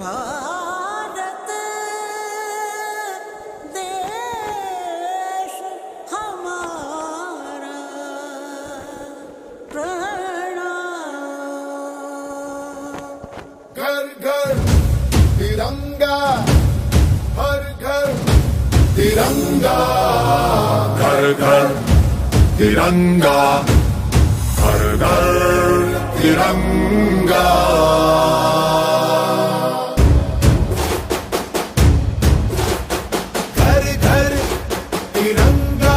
भारत देश हमारा प्रणाम। घर घर तिरंगा, हर घर तिरंगा, घर घर तिरंगा, हर घर तिरंगा। घर घर तिरंगा,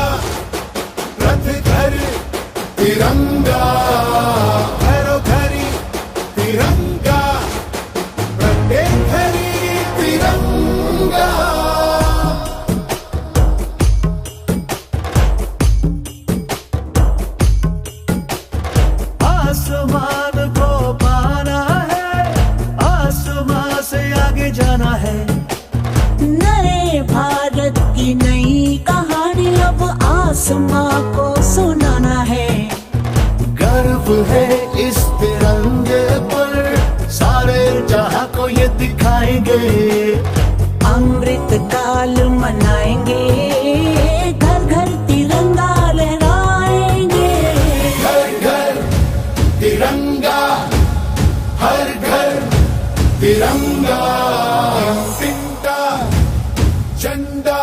रथ घर तिरंगा, घरों घरी तिरंगा, प्रत्येक घरी तिरंगा। आसमान को पाना है, आसमान से आगे जाना है। नए भारत की नई कहानी अब आसमां को सुनाना है। गर्व है इस तिरंगे पर, सारे जहां को ये दिखाएंगे। अमृत काल मनाएंगे, घर घर तिरंगा लहराएंगे। घर घर तिरंगा, हर घर तिरंगा, तिंटा झंडा।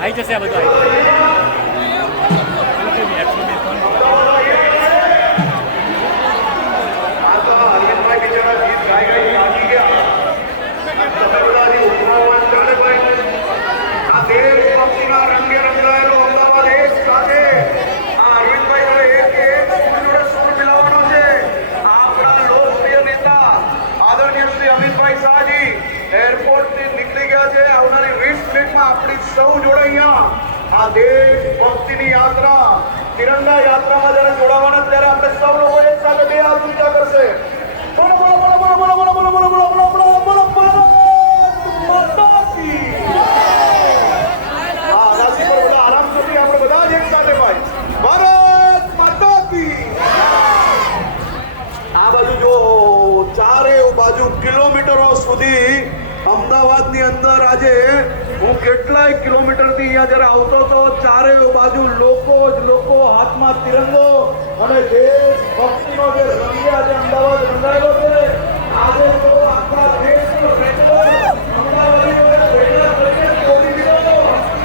આવી જશે આ બધું આ દેશ પક્ષીના રંગ આપણી સૌ જોડે અહીંયા આ દેશ ભક્તિની યાત્રા તિરંગા યાત્રામાં જ્યારે જોડાવાના ત્યારે આપણે સૌ લોકો એક સાથે બે હાથ ઊંચા કરશે. બોલો બોલો બોલો બોલો બોલો બોલો બોલો બોલો બોલો બોલો બોલો બોલો ભારત માતા કી જય. હા, રાશિ પર બધા આરામ સુધી આપણે બધા જ એક સાથે ભાઈ ભારત માતા કી જય. આ બાજુ જો ચારે બાજુ કિલોમીટરો સુધી અમદાવાદની અંદર આજે હું કેટલાય કિલોમીટરથી અહીંયા જ્યારે આવતો હતો ચારે બાજુ લોકો જ લોકો હાથમાં તિરંગો અને દેશ ભક્તિનો જે રંગ આજે અમદાવાદ રંગાયેલો છે. આજે તો આખા દેશનો કેટલો અમદાવાદીઓએ ભેગા થઈને તોડી દીધો.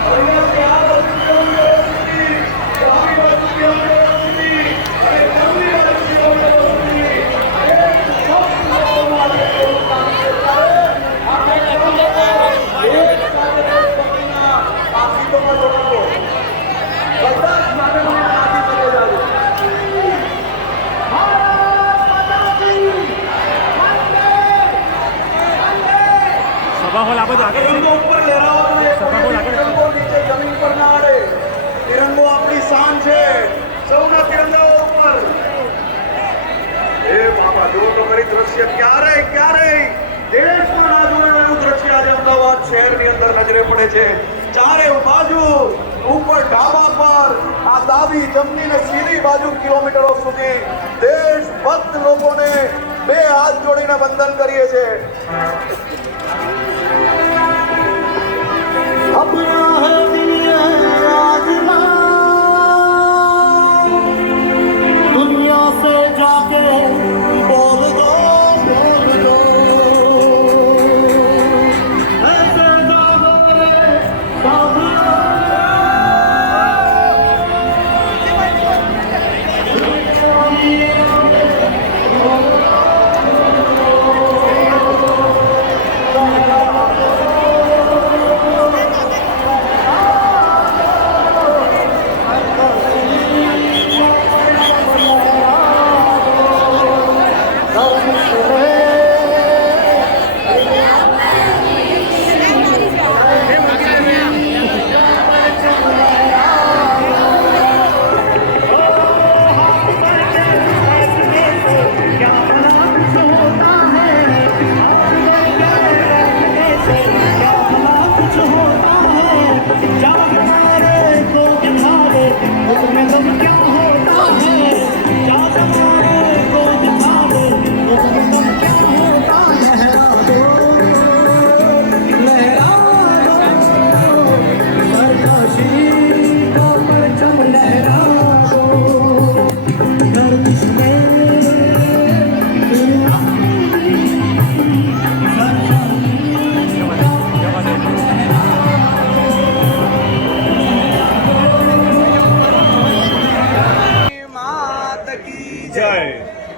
અહીંયા 4 કિલોમીટર સુધી, 4 કિલોમીટર સુધી અને 4 કિલોમીટર સુધી એક ભક્ત લોકોમાં આજે કામ કરતા છે. સભા હોલ આ બધું આગળ છે. તિરંગો ઉપર લહેરાવવાનો છે. તિરંગો નીચે જમીન પર ના અડે. તિરંગો આપણી શાન છે. સૌના તિરંગાઓ ઉપર. એ બાબા જો તો ખરી દ્રશ્ય ક્યારે દેશમાં ના જોયું એવું દ્રશ્ય આજે અમદાવાદ શહેરની અંદર નજરે પડે છે. ચારે બાજુ ઉપર ઢાબા પર આ ડાબી જમણી ને સીધી બાજુ કિલોમીટરો સુધી દેશ ભક્ત લોકોને બે હાથ જોડીને વંદન કરીએ છીએ. अपना है दिल आजमा दुनिया से जाके बोल दो ऐसे जागो रे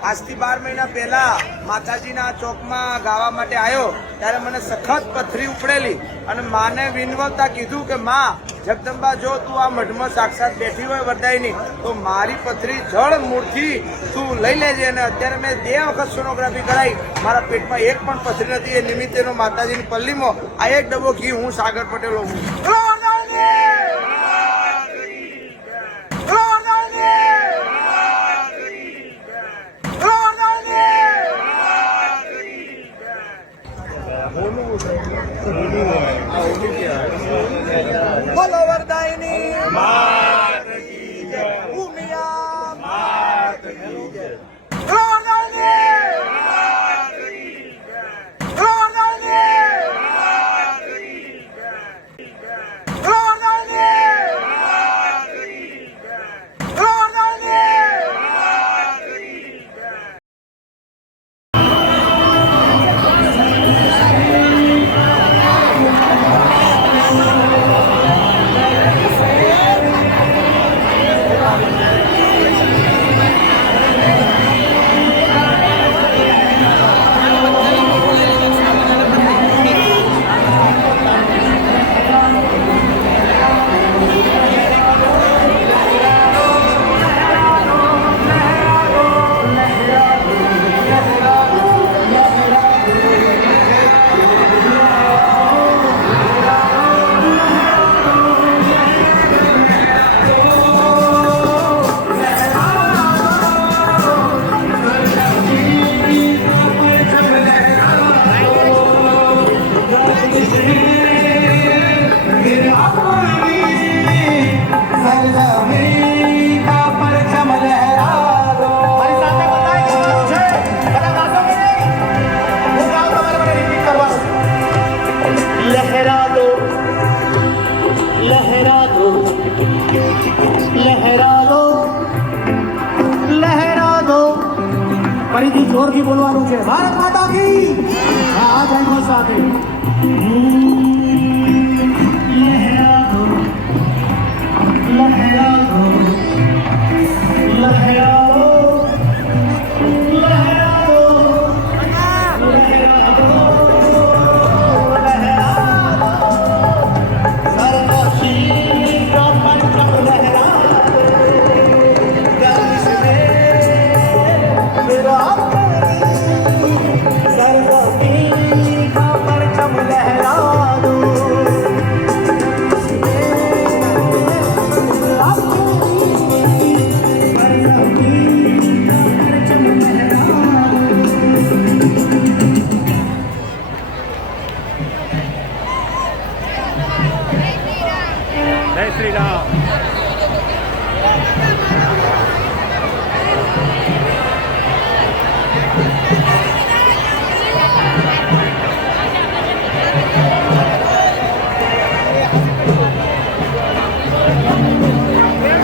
આજથી 12 મહિના પહેલા માતાજીના ચોકમાં ગાવા માટે આવ્યો ત્યારે મને સખત પથરી ઉપડેલી અને માને વિનવતા કીધું કે માં જગદંબા જો તું આ મઢમાં સાક્ષાત બેઠી હોય વરદાયની તો મારી પથરી જળ મૂળથી તું લઈ લેજે. અને અત્યારે મેં 2 વખત સોનોગ્રાફી કરાવી, મારા પેટમાં એક પણ પથરી નથી. એ નિમિત્તેનો માતાજીની પલ્લીમાં આ એક ડબ્બો ઘી હું સાગર પટેલ હું. બોલો વરદાયની માત કી જય. ઉમિયા માત કી જય. लहरा दो लहरा दो लहरा दो ફરીથી જોરથી બોલવાનું છે ભારત માતા કી આ જય સાથે લહેરા દો લહેરા દો લહેરા દો લહેરા દો લહેરા દો જય શ્રી રામ.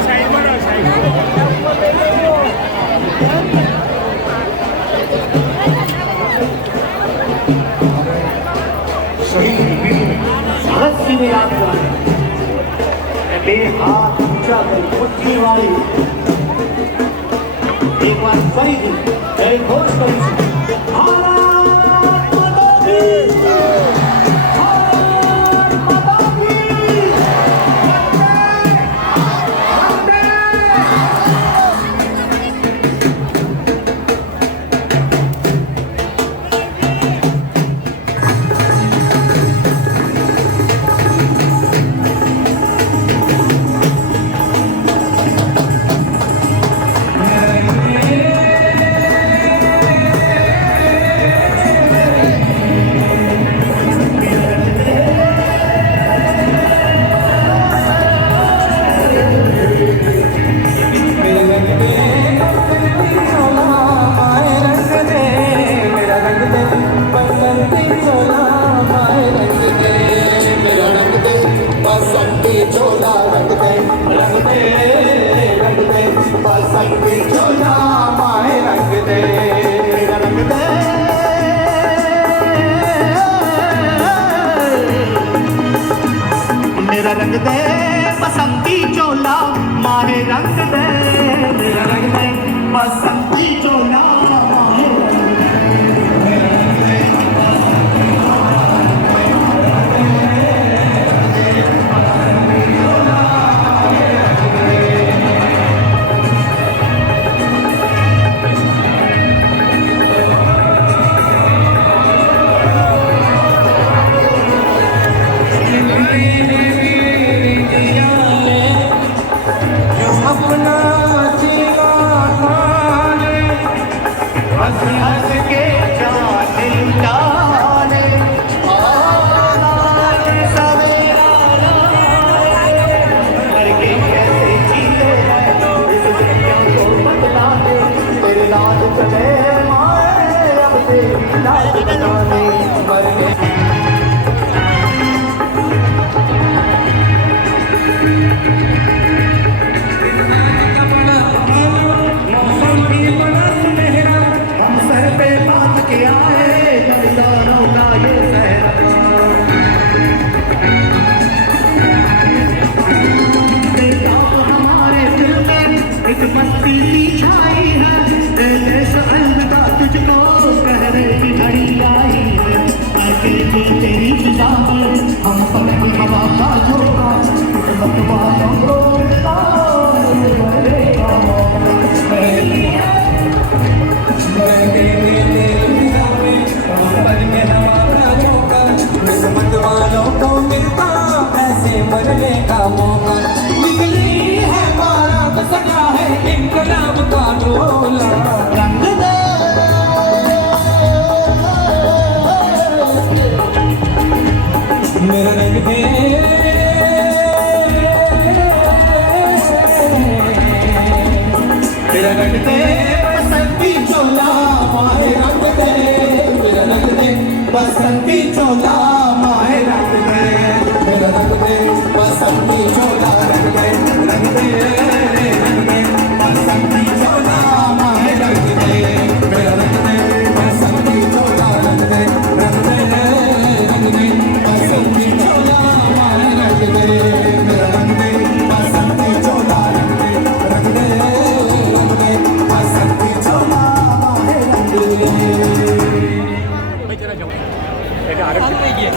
સાઈડમાં રહો, શહીદ વીર ભગતસિંહને યાદ કરે બે હાથ ઊંચા કરી મુઠ્ઠી વાળી એકવાર ફરીથી જય ઘોષ કરીશું ભારત માતા કી ભારત માતા કી मेरा रंग दे बसंती चोला माहे रंग दे मेरा रंग दे बसंती चोला माहे रंग दे बसंती चोला माहे रंग दे मेरा रंग दे बसंती बसंती चोला रंग दे बसंती चोला माहे रंग दे मेरा रंग दे बसंती चोला रंग दे बसंती चोला माहे रंग दे मेरा रंग दे बसंती चोला रंग दे बसंती चोला माहे रंग दे એટલે આરક્ષિત થઈ ગયા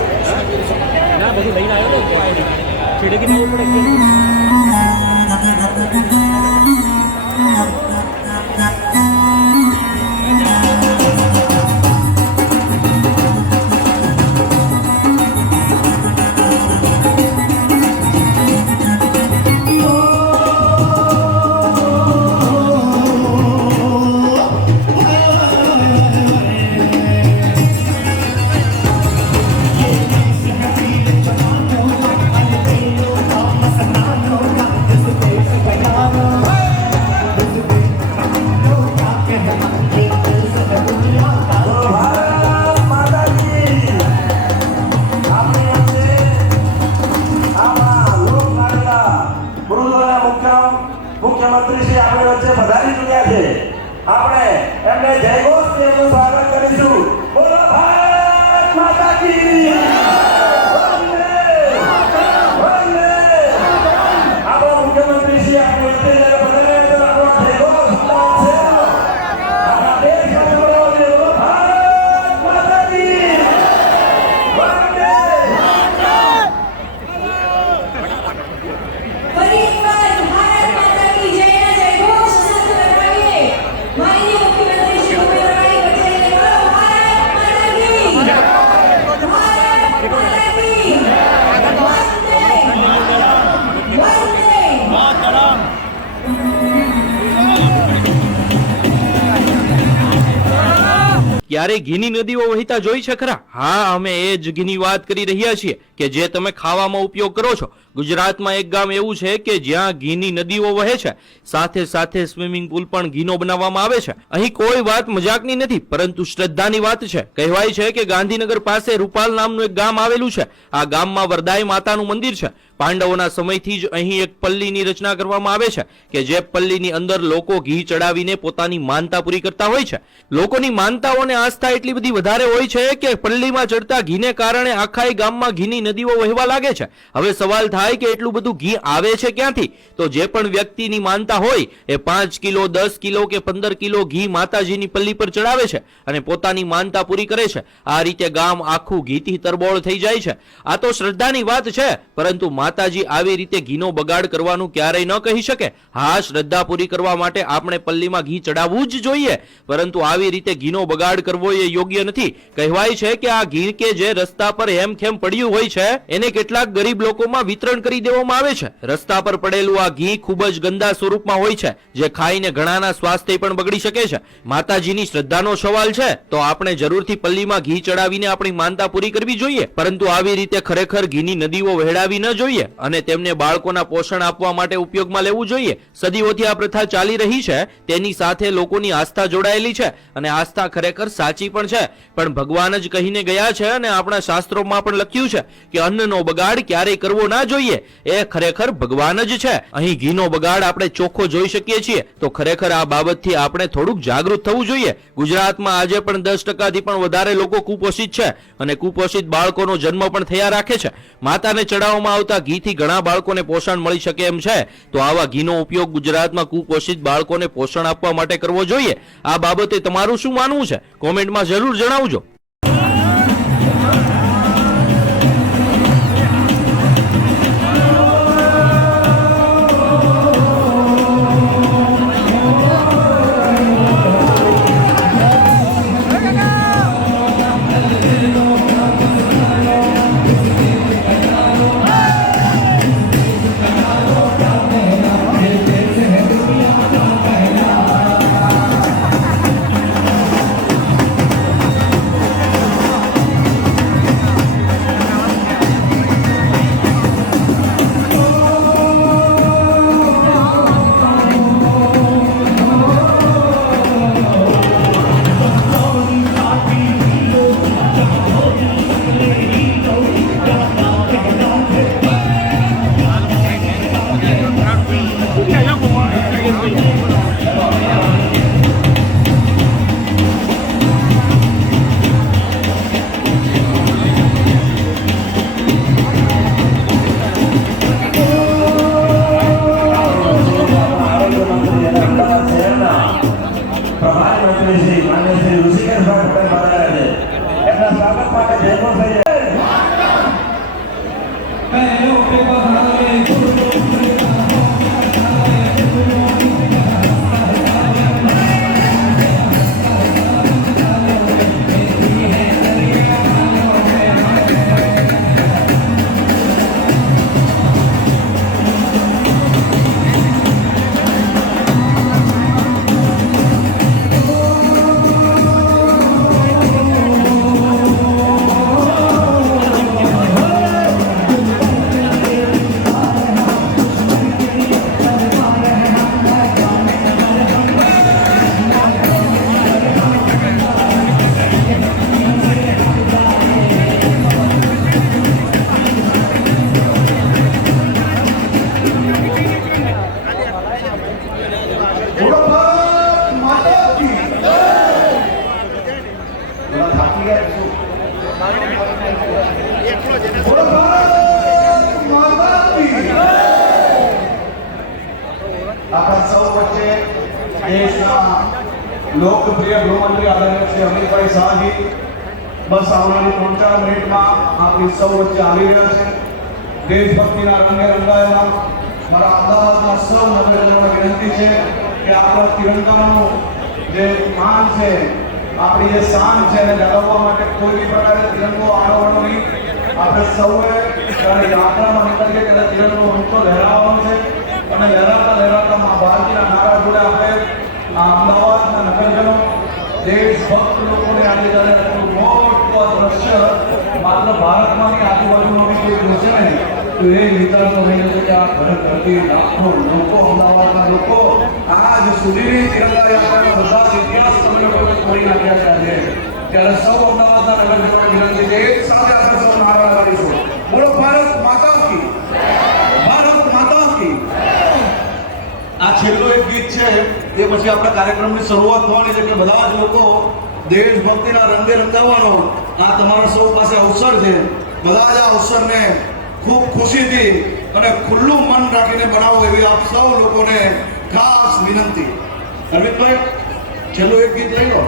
ના બધું લઈને આવ્યો તો છેડે કે નહીં પડે મુખ્યમંત્રી શ્રી આપણી વચ્ચે પધારી ચૂક્યા છે. આપણે એમને જયઘોષથી એમનું સ્વાગત કરીશું. બોલો ભારત માતા કી વંદે વંદે. આપણો મુખ્યમંત્રી શ્રી આપણી વચ્ચે જ્યારે પધારે તો આપણો જયઘોષ સંભળાય છે. આપણા દેશ માટે બોલો ભારત માતા કી વંદે. ફરી એકવાર ભારત માતા કી જયના જયઘોષ સાથે લગાવીએ. માનનીય મુખ્યમંત્રી શ્રી ભૂપેન્દ્રભાઈ પટેલને બોલો ભારત માતા કી ભારત માતા કી ક્યારે ઘીની નદીઓ વહેતા જોઈ છે ખરા? હા, અમે એ જ ઘીની વાત કરી રહ્યા છીએ કે જે તમે ખાવામાં ઉપયોગ કરો છો. ગુજરાતમાં એક ગામ એવું છે કે જ્યાં ઘીની નદીઓ વહે છે, સાથે સાથે સ્વિમિંગ પુલ પણ ઘીનો બનાવવામાં આવે છે. અહીં કોઈ વાત મજાકની નથી, પરંતુ શ્રદ્ધાની વાત છે. કહેવાય છે કે ગાંધીનગર પાસે રૂપાલ નામનું એક ગામ આવેલું છે. આ ગામમાં વરદાય માતાનું મંદિર છે. પાંડવોના સમયથી જ અહીં એક પલ્લીની રચના કરવામાં આવે છે કે જે પલ્લીની અંદર લોકો ઘી ચડાવીને પોતાની માનતા પૂરી કરતા હોય છે. લોકોની માનતાઓને આસ્થા એટલી બધી વધારે હોય છે કે પલ્લીમાં ચડતા ઘીને કારણે આખા ગામમાં ઘીની નદીઓ વહેવા લાગે છે. હવે સવાલ થાય કે એટલું બધું ઘી આવે છે ક્યાંથી? તો જે પણ વ્યક્તિની માનતા હોય એ 5 કિલો 10 કિલો કે 15 કિલો ઘી માતાજીની પલ્લી પર ચડાવે છે અને પોતાની માનતા પૂરી કરે છે. આ રીતે ગામ આખું ઘીથી તરબોળ થઈ જાય છે. આ તો શ્રદ્ધાની વાત છે, પરંતુ માતાજી આવી રીતે ઘીનો બગાડ કરવાનું ક્યારેય ન કહી શકે. હા, શ્રદ્ધા પૂરી કરવા માટે આપણે પલ્લીમાં ઘી ચડાવવું જ જોઈએ, પરંતુ આવી રીતે ઘીનો બગાડ કરવો એ યોગ્ય નથી. કહેવાય છે કે આ ઘી કે જે રસ્તા પર હેમખેમ પડ્યું હોય છે એને કેટલાક ગરીબ લોકોમાં વિતરણ કરી દેવામાં આવે છે. રસ્તા પર પડેલું આ ઘી ખૂબ જ ગંદા સ્વરૂપમાં હોય છે, જે ખાઈને ઘણાના સ્વાસ્થ્ય પણ બગડી શકે છે. માતાજીની શ્રદ્ધાનો સવાલ છે તો આપણે જરૂરથી પલ્લીમાં ઘી ચડાવીને આપણી માનતા પૂરી કરવી જોઈએ, પરંતુ આવી રીતે ખરેખર ઘીની નદીઓ વહેડાવી ન જોઈએ અને તેમને બાળકોના પોષણ આપવા માટે ઉપયોગમાં લેવું જોઈએ. સદીઓથી આ પ્રથા ચાલી રહી છે, તેની સાથે લોકોની આસ્થા જોડાયેલી છે અને આસ્થા ખરેખર સાચી પણ છે. પણ ભગવાન જ કહીને ગયા છે અને આપણા શાસ્ત્રોમાં પણ લખ્યું છે કે અન્નનો બગાડ ક્યારેય કરવો ના જોઈએ. એ ખરેખર ભગવાન જ છે. અહીં ઘીનો બગાડ આપણે ચોખ્ખો જોઈ શકીએ છીએ, તો ખરેખર આ બાબતથી આપણે થોડુંક જાગૃત થવું જોઈએ. ગુજરાતમાં આજે પણ 10% પણ વધારે લોકો કુપોષિત છે અને કુપોષિત બાળકોનો જન્મ પણ થયા રાખે છે. માતાને ચડાવવામાં આવતા ઘીથી ઘણા બાળકોને પોષણ મળી શકે એમ છે, તો આવા ઘીનો ઉપયોગ ગુજરાતમાં કુપોષિત બાળકોને પોષણ આપવા માટે કરવો જોઈએ. આ બાબતે તમારું શું માનવું છે? કોમેન્ટમાં જરૂર જણાવજો. પૂરો થઈ જાય. બોલો ભારત માતા કી જય. બોલો થાકી ગયા છો? બોલો ભારત માતા કી જય. આપણા સૌ વચ્ચે દેશના લોકપ્રિય ગૃહમંત્રી આદરણીય શ્રી અમિતભાઈ શાહજી બસ આવનારી 3-4 મિનિટમાં આપણી સૌ વચ્ચે આવી રહ્યા છે. દેશભક્તિના રંગે રંગાયેલા મારા અમદાવાદના સૌ નગરજનોને વિનંતી છે કે આપણા તિરંગાનું જે માન છે, આપણી જે શાન છે એને જાળવવા માટે કોઈ બી પ્રકારે તિરંગો આડોવડો નહીં. આપણે સૌએ જ્યારે યાત્રામાં નીકળીએ ત્યારે તિરંગો ઊંચો લહેરાવવાનો છે અને લહેરાતા લહેરાતા મા ભારતીના નારા જોડે આપણે આ અમદાવાદના નગરજનો દેશભક્ત લોકોને આજે જ્યારે આટલું મોટું આ દ્રશ્ય માત્ર ભારતમાંની આજુબાજુમાં બી કોઈ જોશે નહીં તો એ વિચારતો રહી જશે કે આ ઘર ઘરથી લાખો લોકો, અમદાવાદના લોકો આજ સુધીની તિરંગા યાત્રાના બધા જ ઇતિહાસ તમે લોકોએ તોડી નાખ્યા છે આજે. ત્યારે સૌ અમદાવાદના નગરજનોને વિનંતી છે એક સાથે આપણે સૌ નારા લગાડીશું. બોલો ભારત માતા કી, ભારત માતા કી. આ છેલ્લું એક ગીત છે એ પછી આપણા કાર્યક્રમની શરૂઆત થવાની છે કે બધા જ લોકો દેશભક્તિના રંગે રંગાવવાનો આ તમારા સૌ પાસે અવસર છે. બધા જ આ અવસરને ખૂબ ખુશીથી અને ખુલ્લું મન રાખીને બનાવો એવી આપ સૌ લોકોને ખાસ વિનંતી. અરવિંદભાઈ છેલ્લું એક ગીત લઈ લો.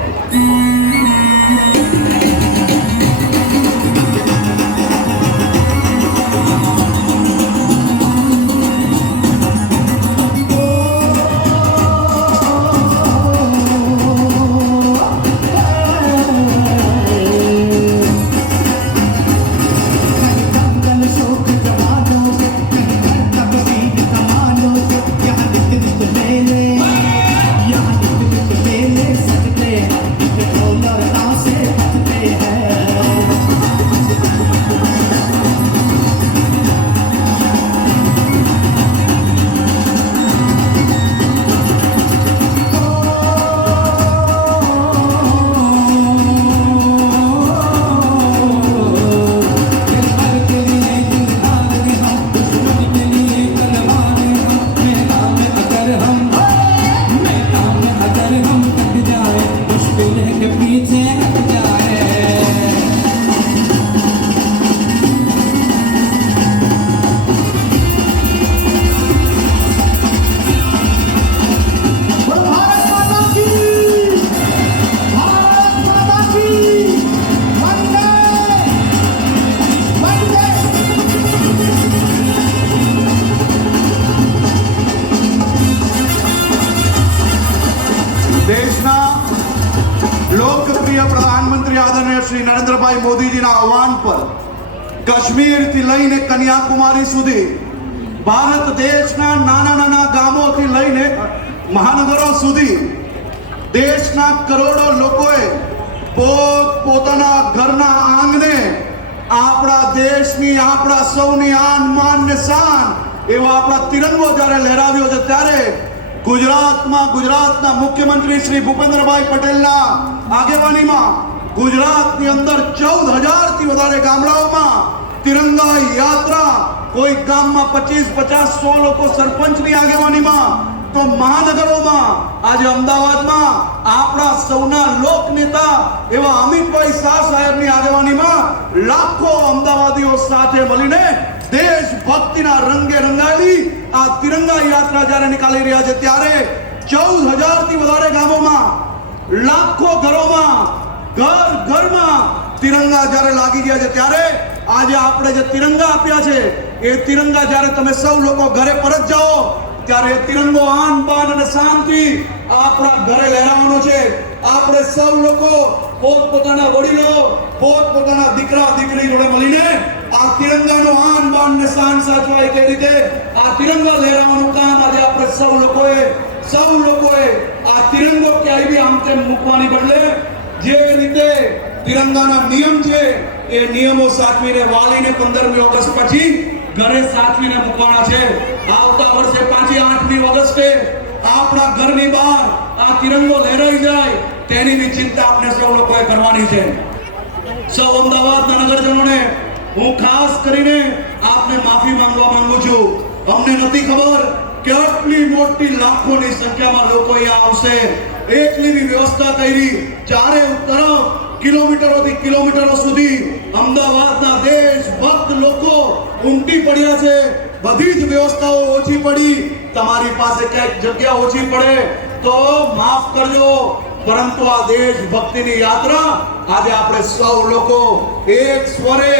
લોકપ્રિય પ્રધાનમંત્રી આદરણીય શ્રી નરેન્દ્રભાઈ મોદીજીના આહવાન પર કાશ્મીરથી લઈને કન્યાકુમારી સુધી ભારત દેશના નાના નાના ગામોથી લઈને મહાનગરો સુધી દેશના કરોડો લોકોએ પોતાના ઘરના આંગણે આપણા દેશની, આપણા સૌની આન માન ને શાન એવો આપણા તિરંગો જ્યારે લહેરાવ્યો છે ત્યારે ગુજરાતના મુખ્યમંત્રી શ્રી ભૂપેન્દ્રભાઈ પટેલના આગેવાનીમાં ગુજરાતની અંદર 14,000થી વધારે ગામડાઓમાં તિરંગા યાત્રા, કોઈ ગામમાં 25-50-100 લોકો સરપંચની આગેવાનીમાં, તો મહાનગરોમાં આજે અમદાવાદમાં આપણા સૌના લોકનેતા એવા અમિતભાઈ શાહ સાહેબની આગેવાનીમાં લાખો અમદાવાદીઓ સાથે મળીને દેશભક્તિના રંગે રંગાયેલી આ તિરંગા યાત્રા જ્યારે નીકાળી રહ્યા છે ત્યારે 14,000થી વધારે ગામોમાં, લાખો ઘરોમાં, ઘરમાં તિરંગા જ્યારે લાગી ગયા છે ત્યારે આજે આપણે જે તિરંગા આપ્યા છે એ તિરંગા જ્યારે તમે સૌ લોકો ઘરે પરત જાઓ ત્યારે એ તિરંગો આન બાન અને શાનથી આપણા ઘરે લહેરાવાનો છે. આપણે સૌ લોકો પોતપોતાના વડીલો પોતપોતાના દીકરા દીકરી જોડે મળીને આ તિરંગાનો આન બાન ને શાન સાચવાય તે રીતે આ તિરંગા લહેરાવાનું કામ આજે આપણે સૌ લોકોએ આ તિરંગો ક્યાંય બી આમ તેમ મૂકવાની બદલે જે રીતે તિરંગાના નિયમ છે એ નિયમો સાચવીને વાલીને 15મી ઓગસ્ટ પછી ઘરે સાચવીને મૂકવાના છે. આવતા વર્ષે 8મી ઓગસ્ટે આપણા ઘરની બહાર આ તિરંગો લહેરાઈ જાય તેની બી ચિંતા આપણે સૌ લોકોએ કરવાની છે. સૌ અમદાવાદના નગરજનોને હું ખાસ કરીને આપને માફી માંગવા માંગુ છું. અમને નથી ખબર કે આટલી મોટી લાખોની સંખ્યામાં લોકો અહીંયા આવશે. એટલી બી વ્યવસ્થા કરી ચારે તરફ કિલોમીટરોથી કિલોમીટરો સુધી અમદાવાદના દેશભક્ત લોકો ઉમટી પડ્યા છે. બધી જ વ્યવસ્થાઓ ઓછી પડી. તમારી પાસે ક્યાંક જગ્યા ઓછી પડે તો માફ કરજો, પરંતુ આ દેશભક્તિની યાત્રા આજે આપણે સૌ લોકો એક સ્વરે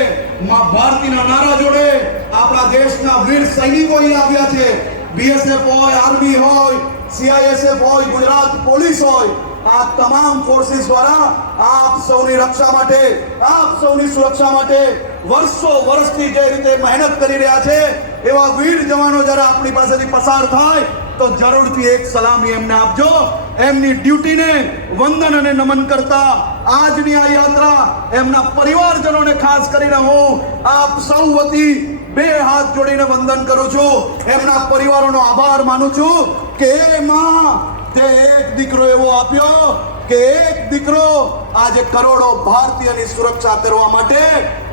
માં ભારતીના નારા જોડે આપણા દેશના વીર સૈનિકો અહીં આવ્યા છે. બીએસએફ હોય, આર્મી હોય, સીઆઈએસએફ હોય, ગુજરાત પોલીસ હોય, આ તમામ ફોર્સિસ દ્વારા આપ સૌની રક્ષા માટે આપ સૌની સુરક્ષા માટે વર્ષોથી જે રીતે મહેનત કરી રહ્યા છે એવા વીર જવાનો જ્યારે આપણી પાસેથી પસાર થાય તો જરૂરથી એક સલામી એમને આપજો. એમની ડ્યુટીને વંદન અને નમન કરતા આજની આ યાત્રા એમના પરિવારજનોને ખાસ કરીને હું આપ સૌ વતી 2 હાથ જોડીને વંદન કરું છું. એમના પરિવારોનો આભાર માનું છું કે માં તે એક દીકરો એવો આપ્યો કે એક દીકરો આજે કરોડો ભારતીયની સુરક્ષા કરવા માટે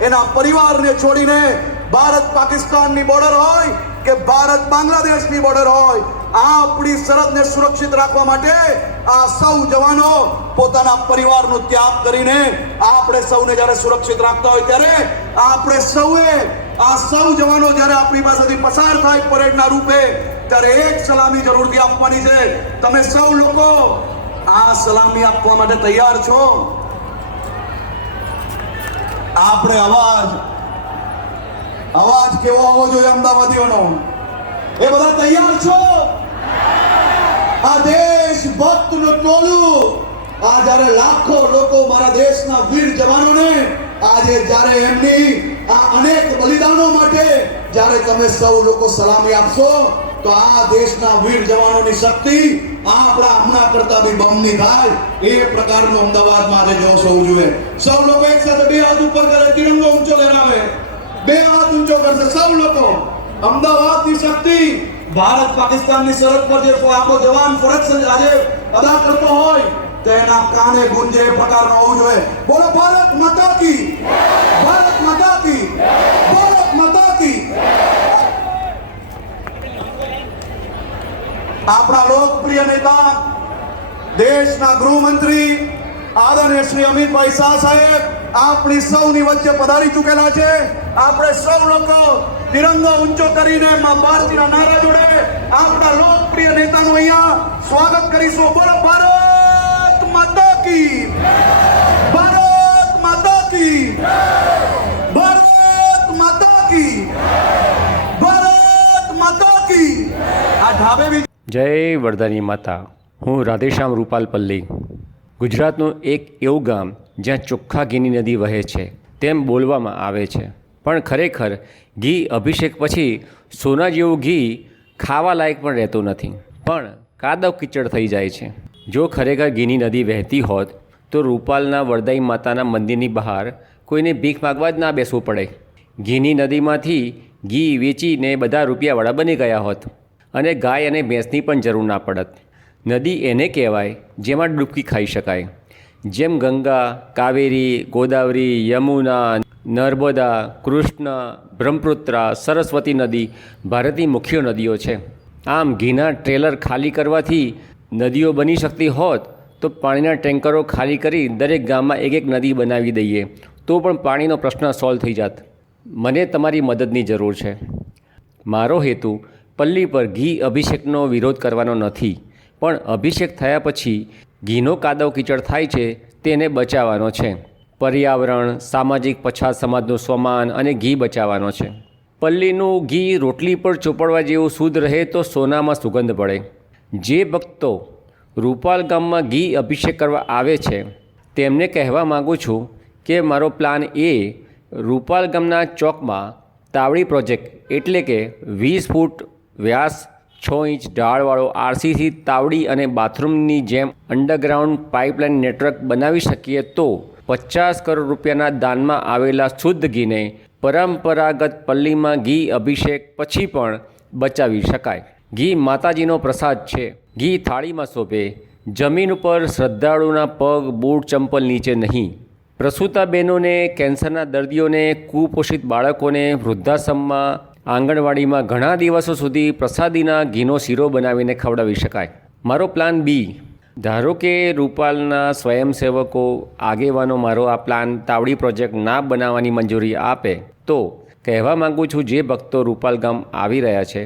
એના પરિવારને છોડીને ભારત પાકિસ્તાનની બોર્ડર હોય કે ભારત બાંગ્લાદેશની બોર્ડર હોય આપણી સરહદને સુરક્ષિત રાખવા માટે આ સૌ જવાનો પોતાના પરિવારનો ત્યાગ કરીને આપણે સૌને જ્યારે સુરક્ષિત રાખતા હોય ત્યારે આપણે સૌએ આ સૌ જવાનો જ્યારે આપણી પાસેથી પસાર થાય પરેડના રૂપે ત્યારે એક સલામી જરૂરથી આપવાની છે. તમે સૌ લોકો આ સલામી આપવા માટે તૈયાર છો? આપણે અવાજ કેવો આવવો જોઈએ અમદાવાદીઓનો? એ બધા તૈયાર છો? આ દેશભક્તનું ટોળું આ જ્યારે લાખો લોકો મારા દેશના વીર જવાનોને આજે જ્યારે એમની આ અનેક બલિદાનો માટે જ્યારે તમે સૌ લોકો સલામી આપશો તો આ દેશના વીર જવાનોની શક્તિ આપણા હમણાં કરતા બી બમની થાય એ પ્રકારનું અમદાવાદમાં આજે જોશ હોવું જોઈએ. સૌ લોકો એક સાથે 2 હાથ ઉપર કરે, તિરંગો ઊંચો લહેરાવે, 2 હાથ ઊંચો કરશે સૌ લોકો. અમદાવાદની શક્તિ ભારત પાકિસ્તાનની સરહદ પર જે આપણો જવાન ફરજ આજે અદા કરતો હોય તો એના કાને ગુંજે એ પ્રકારનો હોવું જોઈએ. બોલો ભારત માતા કી, ભારત માતા કી, ભારત માતા કી. આપણા લોકપ્રિય નેતા દેશના ગૃહમંત્રી આદરણીય શ્રી અમિતભાઈ શાહ સાહેબ આપણી સૌની વચ્ચે પધારી ચૂકેલા છે. આપણે સૌ લોકો તિરંગો ઊંચો કરીને માં ભારતીના નારા જોડે આપણા લોકપ્રિય નેતાનું અહીંયા સ્વાગત કરીશું. બોલો ભારત માતા કી, ભારત માતા કી, ભારત માતા કી, ભારત માતા કી. આ ઢાબે બી જય વરદાની માતા. હું રાધેશ્યામ રૂપાલપલ્લી. ગુજરાતનું એક એવું ગામ જ્યાં ચોખ્ખા ઘીની નદી વહે છે તેમ બોલવામાં આવે છે, પણ ખરેખર ઘી અભિષેક પછી સોના જેવું ઘી ખાવા લાયક પણ રહેતું નથી, પણ કાદવ કીચડ થઈ જાય છે. જો ખરેખર ઘીની નદી વહેતી હોત તો રૂપાલના વરદાઈ માતાના મંદિરની બહાર કોઈને ભીખ માગવા જ ના બેસવું પડે. ઘીની નદીમાંથી ઘી વેચીને બધા રૂપિયાવાળા બની ગયા હોત અને ગાય અને ભેંસની પણ જરૂર ના પડત. નદી એને કહેવાય જેમાં ડૂબકી ખાઈ શકાય. જેમ ગંગા, કાવેરી, ગોદાવરી, યમુના, નર્મદા, કૃષ્ણ, બ્રહ્મપુત્રા, સરસ્વતી નદી ભારતની મુખ્ય નદીઓ છે. આમ ઘીના ટ્રેલર ખાલી કરવાથી નદીઓ બની શકતી હોત તો પાણીના ટેન્કરો ખાલી કરી દરેક ગામમાં એક નદી બનાવી દઈએ તો પણ પાણીનો પ્રશ્ન સોલ્વ થઈ જાત. મને તમારી મદદની જરૂર છે. મારો હેતુ પલ્લી પર ઘી અભિષેકનો વિરોધ કરવાનો નથી, પણ અભિષેક થયા પછી ઘીનો કાદવ કીચડ થાય છે તેને બચાવવાનો છે. પર્યાવરણ, સામાજિક પછાત સમાજનું સ્વમાન અને ઘી બચાવવાનો છે. પલ્લીનું ઘી રોટલી પર ચોપડવા જેવું શુદ્ધ રહે તો સોનામાં સુગંધ પડે. જે ભક્તો રૂપાલ ગામમાં ઘી અભિષેક કરવા આવે છે તેમને કહેવા માગું છું કે મારો પ્લાન એ રૂપાલ ગામના ચોકમાં તાવડી પ્રોજેક્ટ એટલે કે 20 ફૂટ વ્યાસ 6 ઇંચ ઢાળવાળો આરસીસી તાવડી અને બાથરૂમની જેમ અંડરગ્રાઉન્ડ પાઇપલાઇન નેટવર્ક બનાવી શકીએ તો 50 કરોડ રૂપિયાના દાનમાં આવેલા શુદ્ધ ઘીને પરંપરાગત પલ્લીમાં ઘી અભિષેક પછી પણ બચાવી શકાય. ઘી માતાજીનો પ્રસાદ છે. ઘી થાળીમાં શોભે, જમીન ઉપર શ્રદ્ધાળુના પગ બૂટ ચંપલ નીચે નહીં. પ્રસૂતા બહેનોને, કેન્સરના દર્દીઓને, કુપોષિત બાળકોને વૃદ્ધાશ્રમમાં, આંગણવાડીમાં ઘણા દિવસો સુધી પ્રસાદીના ઘીનો શીરો બનાવીને ખવડાવી શકાય. મારો પ્લાન બી, ધારો કે રૂપાલના સ્વયંસેવકો આગેવાનો મારો આ પ્લાન તાવડી પ્રોજેક્ટ ના બનાવવાની મંજૂરી આપે તો કહેવા માગું છું જે ભક્તો રૂપાલ ગામ આવી રહ્યા છે,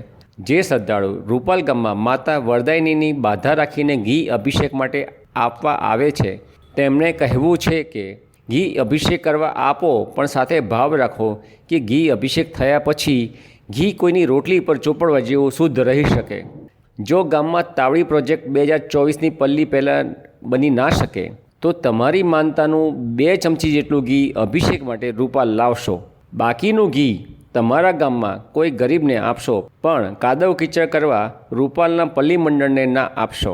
જે શ્રદ્ધાળુ રૂપાલ ગામમાં માતા વરદાયિનીની બાધા રાખીને ઘી અભિષેક માટે આપવા આવે છે તેમણે કહેવું છે કે ઘી અભિષેક કરવા આપો પણ સાથે ભાવ રાખો કે ઘી અભિષેક થયા પછી ઘી કોઈની રોટલી પર ચોપડવા જેવું શુદ્ધ રહી શકે. જો ગામમાં તાવડી પ્રોજેક્ટ 2024ની પલ્લી પહેલાં બની ના શકે તો તમારી માનતાનું 2 ચમચી જેટલું ઘી અભિષેક માટે રૂપાલ લાવશો. બાકીનું ઘી તમારા ગામમાં કોઈ ગરીબને આપશો પણ કાદવ કીચડ કરવા રૂપાલના પલ્લી મંડળને ના આપશો.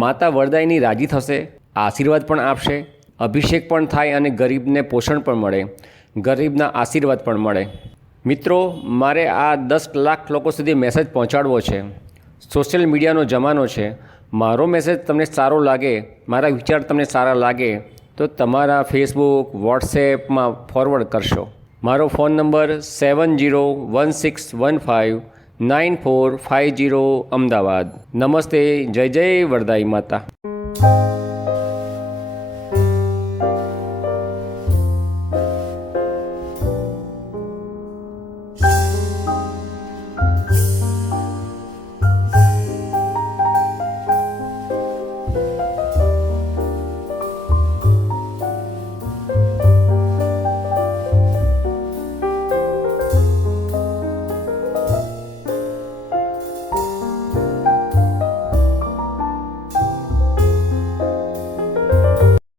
માતા વરદાયિની રાજી થશે, આશીર્વાદ પણ આપશે, અભિષેક પણ થાય અને ગરીબને પોષણ પણ મળે, ગરીબના આશીર્વાદ પણ મળે. મિત્રો, મારે આ 10 લાખ લોકો સુધી મેસેજ પહોંચાડવો છે. સોશિયલ મીડિયાનો જમાનો છે. મારો મેસેજ તમને સારો લાગે, મારા વિચાર તમને સારા લાગે તો તમારા ફેસબુક, વોટ્સએપમાં ફોરવર્ડ કરશો. મારો ફોન નંબર 7016159450 અમદાવાદ. નમસ્તે. જય જય વરદાઈ માતા.